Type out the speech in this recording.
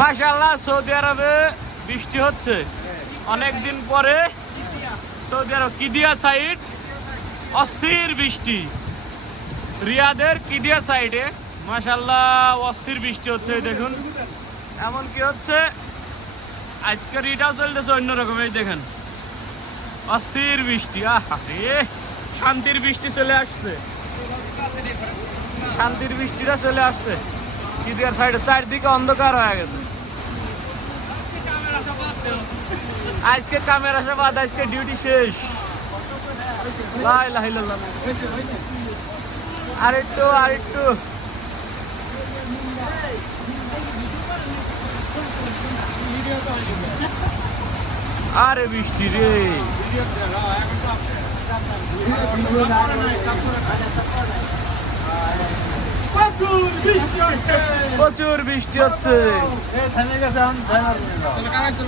মাশাআল্লাহ সৌদি আরবে বৃষ্টি হচ্ছে অনেক দিন পরে। সৌদি আরব কিদিয়া সাইড অস্থির বৃষ্টি, রিয়াদের কিদিয়া সাইডে মাশাআল্লাহ অস্থির বৃষ্টি হচ্ছে। এই দেখুন এমন কি হচ্ছে, আজকের ইটাও চলতেছে অন্যরকম। এই দেখেন অস্থির বৃষ্টি, আরে শান্তির বৃষ্টি চলে আসছে, শান্তির বৃষ্টিটা চলে আসছে। কিদিয়ার সাইডে চারদিকে অন্ধকার হয়ে গেছে। আজকে কামের আসা বাদ, আজকে ডিউটি শেষ। লা ইলাহা ইল্লাল্লাহ। আরেকটু আরেকটু আরে বৃষ্টি রে, প্রচুর বৃষ্টি হচ্ছে।